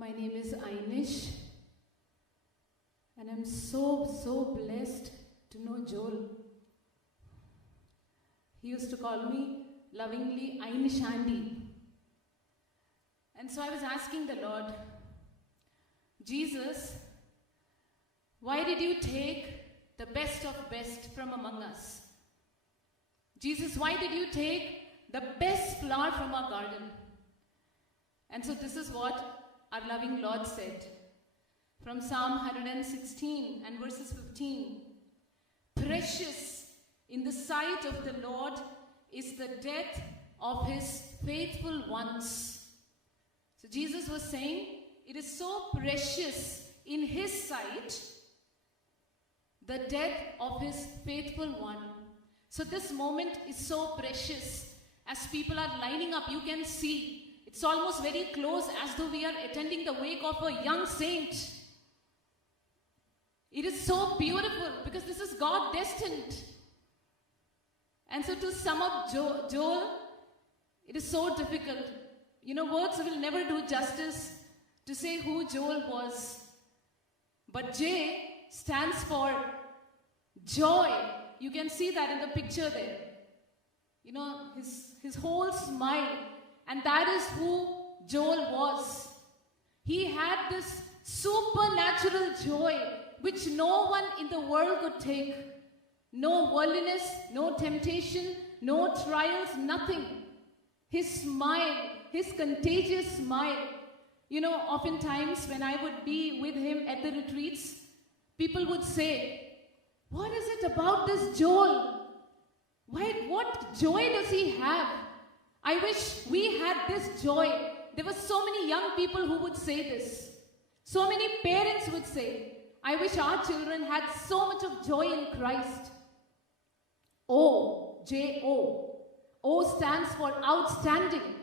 My name is Ainish, and I'm so blessed to know Joel. He used to call me lovingly Ainish Andy. And so I was asking the Lord, Jesus, why did you take the best of best from among us? Jesus, why did you take the best flower from our garden? And so this is what our loving Lord said from Psalm 116 and verses 15. Precious in the sight of the Lord is the death of his faithful ones. So Jesus was saying, it is so precious in his sight, the death of his faithful one. So this moment is so precious. As people are lining up, you can see it's almost very close, as though we are attending the wake of a young saint. It is so beautiful because this is God destined. And so to sum up Joel, it is so difficult. You know, words will never do justice to say who Joel was. But J stands for joy. You can see that in the picture there. You know, his whole smile. And that is who Joel was. He had this supernatural joy which no one in the world could take. No worldliness, no temptation, no trials, nothing. His smile, his contagious smile. You know, oftentimes when I would be with him at the retreats, people would say, what is it about this Joel? What joy does he have? I wish we had this joy. There were so many young people who would say this. So many parents would say, I wish our children had so much of joy in Christ. O, J-O. O stands for outstanding.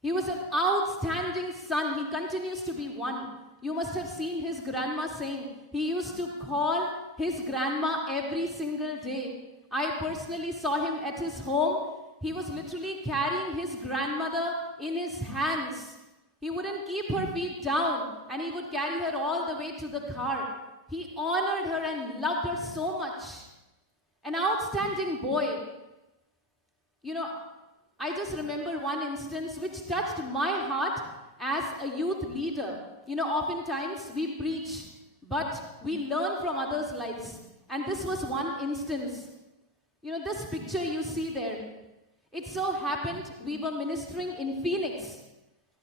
He was an outstanding son. He continues to be one. You must have seen his grandma saying, he used to call his grandma every single day. I personally saw him at his home. He was literally carrying his grandmother in his hands. He wouldn't keep her feet down, and he would carry her all the way to the car. He honored her and loved her so much. An outstanding boy. You know, I just remember one instance which touched my heart as a youth leader. You know, oftentimes we preach, but we learn from others' lives. And this was one instance. You know, this picture you see there. It so happened we were ministering in Phoenix,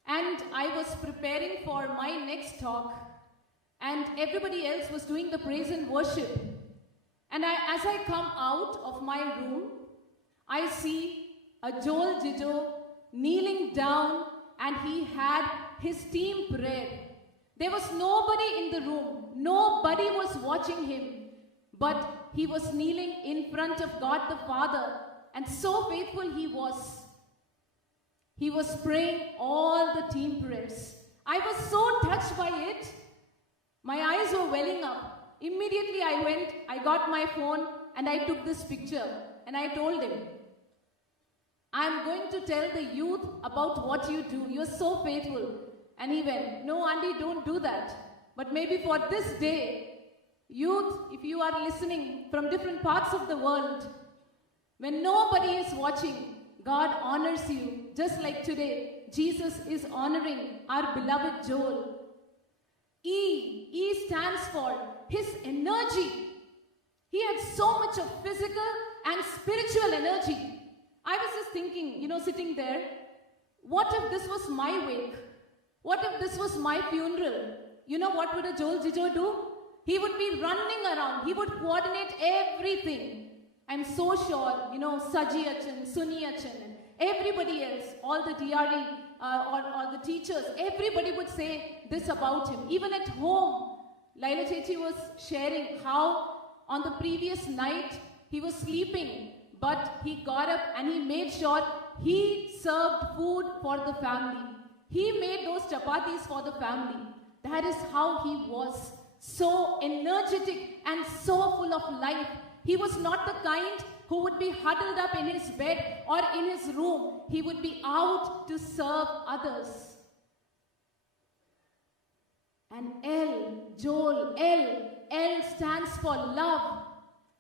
and I was preparing for my next talk, and everybody else was doing the praise and worship. And as I come out of my room, I see a Joel Jijo kneeling down, and he had his team prayer. There was nobody in the room. Nobody was watching him. But he was kneeling in front of God the Father. And so faithful he was. He was praying all the team prayers. I was so touched by it. My eyes were welling up. Immediately I got my phone and I took this picture and I told him, I'm going to tell the youth about what you do. You're so faithful. And he went, no, Andy, don't do that. But maybe for this day, youth, if you are listening from different parts of the world, when nobody is watching, God honors you. Just like today, Jesus is honoring our beloved Joel. E stands for his energy. He had so much of physical and spiritual energy. I was just thinking, you know, sitting there, what if this was my wake? What if this was my funeral? You know what would a Joel Jijo do? He would be running around. He would coordinate everything. I'm so sure, you know, Saji Achan, Suni Achan, and everybody else, all the DRE or the teachers, everybody would say this about him. Even at home, Laila Chechi was sharing how on the previous night he was sleeping, but he got up and he made sure he served food for the family. He made those chapatis for the family. That is how he was. So energetic and so full of life. He was not the kind who would be huddled up in his bed or in his room. He would be out to serve others. And L, Joel, L stands for love.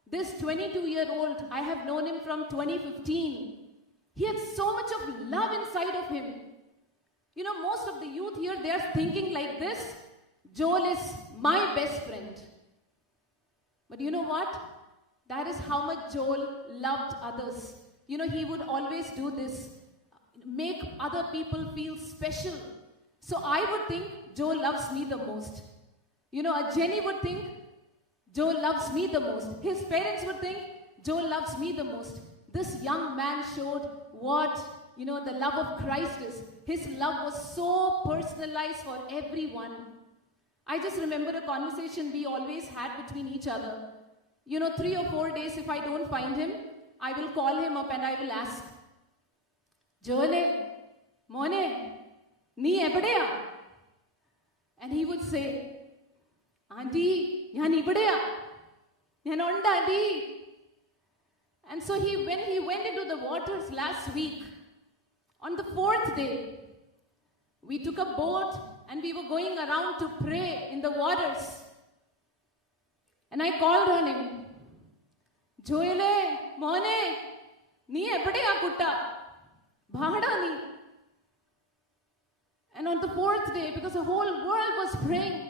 This 22-year-old, I have known him from 2015. He had so much of love inside of him. You know, most of the youth here, they are thinking like this: Joel is my best friend. But you know what? That is how much Joel loved others. You know, he would always do this, make other people feel special. So I would think Joel loves me the most. You know, a Jenny would think Joel loves me the most. His parents would think Joel loves me the most. This young man showed what, you know, the love of Christ is. His love was so personalized for everyone. I just remember a conversation we always had between each other. You know, 3 or 4 days, if I don't find him, I will call him up and I will ask, Joel, Mone, nee ebadeya? And he would say, Auntie, yan ibadeya? Yan onda, auntie. And so when he went into the waters last week, on the 4th day, we took a boat and we were going around to pray in the waters. And I called on him, Joel, Mone, nee ebadeya kutta? Bhada nee. And on the 4th day, because the whole world was praying,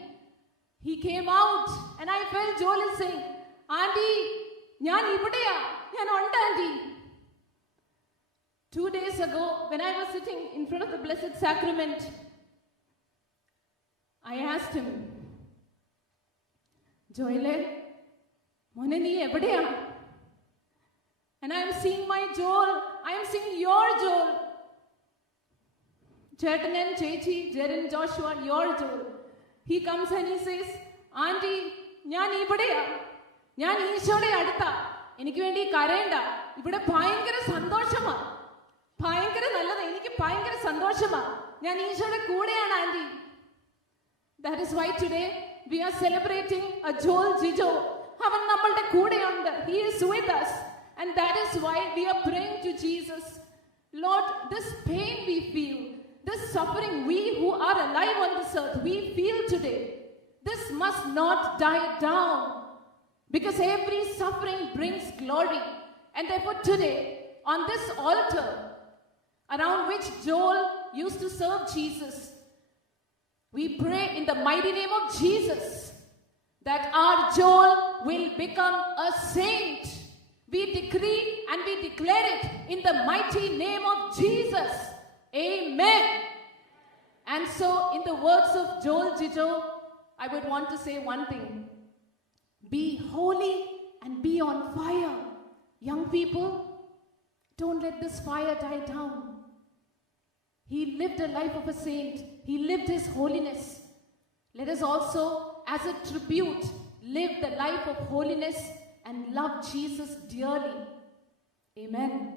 he came out and I felt Joel is saying, Auntie, njan ibadeya, njan onda auntie. 2 days ago, when I was sitting in front of the Blessed Sacrament, I asked him, Joel, Mone nee ebadeya? And I am seeing my Joel, I am seeing your Joel. Chetanan, Chechi, Jaren, Joshua, your Joel. He comes and he says, Auntie, njan ibadeya? Njan Eeshode adutha. Enikku vendi karayenda. Ivide bhayankara sandoshama. Bhayankara nallada. Enikku bhayankara sandoshama. Njan Eeshode koodeyana, auntie. That is why today we are celebrating a Joel Jijo. Avan nammalde koodeyundu. He is with us. And that is why we are praying to Jesus. Lord, this pain we feel, this suffering we who are alive on this earth, we feel today, this must not die down. Because every suffering brings glory. And therefore today, on this altar, around which Joel used to serve Jesus, we pray in the mighty name of Jesus that our Joel will become a saint. We decree and we declare it in the mighty name of Jesus. Amen. And so, in the words of Joel Jijo, I would want to say one thing. Be holy and be on fire. Young people, don't let this fire die down. He lived a life of a saint. He lived his holiness. Let us also, as a tribute, live the life of holiness and love Jesus dearly. Amen.